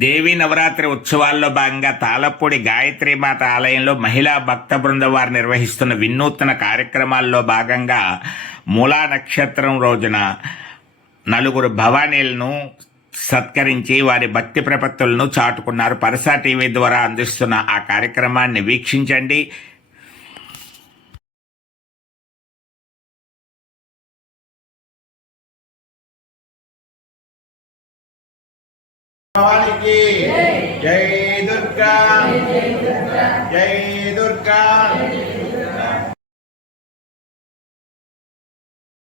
దేవీ నవరాత్రి ఉత్సవాల్లో భాగంగా తాళపూడి గాయత్రి మాత ఆలయంలో మహిళా భక్త బృందం వారు నిర్వహిస్తున్న వినూత్న కార్యక్రమాల్లో భాగంగా మూలా నక్షత్రం రోజున నలుగురు భవానీలను సత్కరించి వారి భక్తి ప్రపత్తులను చాటుకున్నారు. పరసా టీవీ ద్వారా అందిస్తున్న ఆ కార్యక్రమాన్ని వీక్షించండి. భవానికి జై దుర్గా. జై దుర్గా.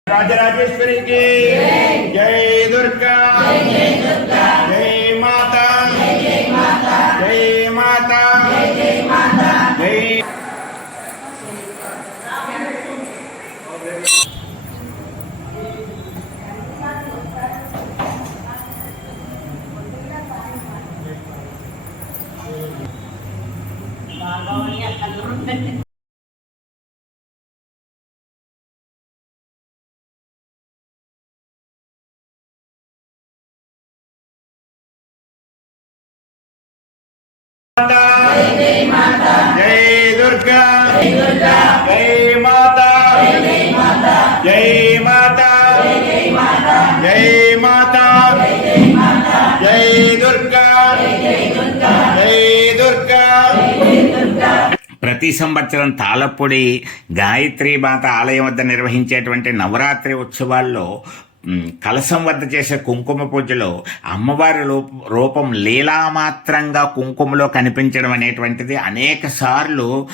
రాజరాజేశ్వరికి. జై జై దుర్గా జై మాత ప్రతి సంవత్సరం తాళపొడి గాయత్రి మాత ఆలయం వద్ద నిర్వహించేటువంటి నవరాత్రి ఉత్సవాల్లో కలసం కలశం వద్ద చేసే కుంకుమ పూజలో అమ్మవారి రూప రూపం లీలామాత్రంగా కుంకుమలో కనిపించడం అనేటువంటిది అనేక సార్లు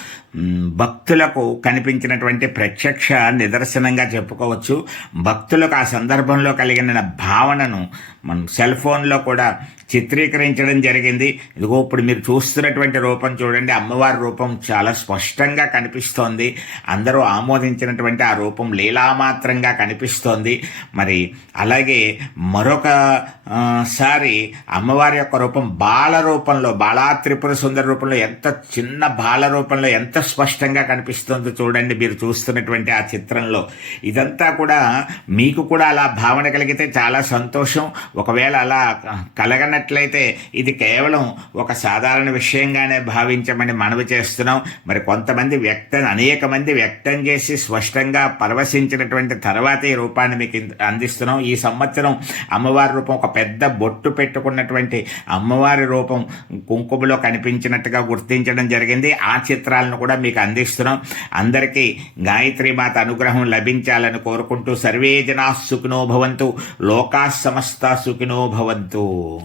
భక్తులకు కనిపించినటువంటి ప్రత్యక్ష నిదర్శనంగా చెప్పుకోవచ్చు. భక్తులకు ఆ సందర్భంలో కలిగిన భావనను మనం సెల్ ఫోన్లో కూడా చిత్రీకరించడం జరిగింది. ఇదిగో ఇప్పుడు మీరు చూస్తున్నటువంటి రూపం చూడండి. అమ్మవారి రూపం చాలా స్పష్టంగా కనిపిస్తోంది. అందరూ ఆమోదించినటువంటి ఆ రూపం లీలామాత్రంగా కనిపిస్తోంది. మరి అలాగే మరొక సారి అమ్మవారి యొక్క రూపం బాల రూపంలో బాలా త్రిపుర సుందర రూపంలో ఎంత చిన్న బాల రూపంలో ఎంత స్పష్టంగా కనిపిస్తుందో చూడండి మీరు చూస్తున్నటువంటి ఆ చిత్రంలో. ఇదంతా కూడా మీకు కూడా అలా భావన కలిగితే చాలా సంతోషం. ఒకవేళ అలా కలగనట్లయితే ఇది కేవలం ఒక సాధారణ విషయంగానే భావించమని మనవి చేస్తున్నాం. మరి కొంతమంది వ్యక్తం అనేక మంది వ్యక్తం చేసి స్పష్టంగా పరవశించినటువంటి తర్వాత ఈ రూపాన్ని మీకు అంది అందిస్తున్నాం ఈ సంవత్సరం అమ్మవారి రూపం ఒక పెద్ద బొట్టు పెట్టుకున్నటువంటి అమ్మవారి రూపం కుంకుమలో కనిపించినట్టుగా గుర్తించడం జరిగింది. ఆ చిత్రాలను కూడా మీకు అందిస్తున్నాం. అందరికీ గాయత్రి మాత అనుగ్రహం లభించాలని కోరుకుంటూ సర్వే జనా సుఖినో భవంతు. లోకా సమస్త సుఖినో భవంతు.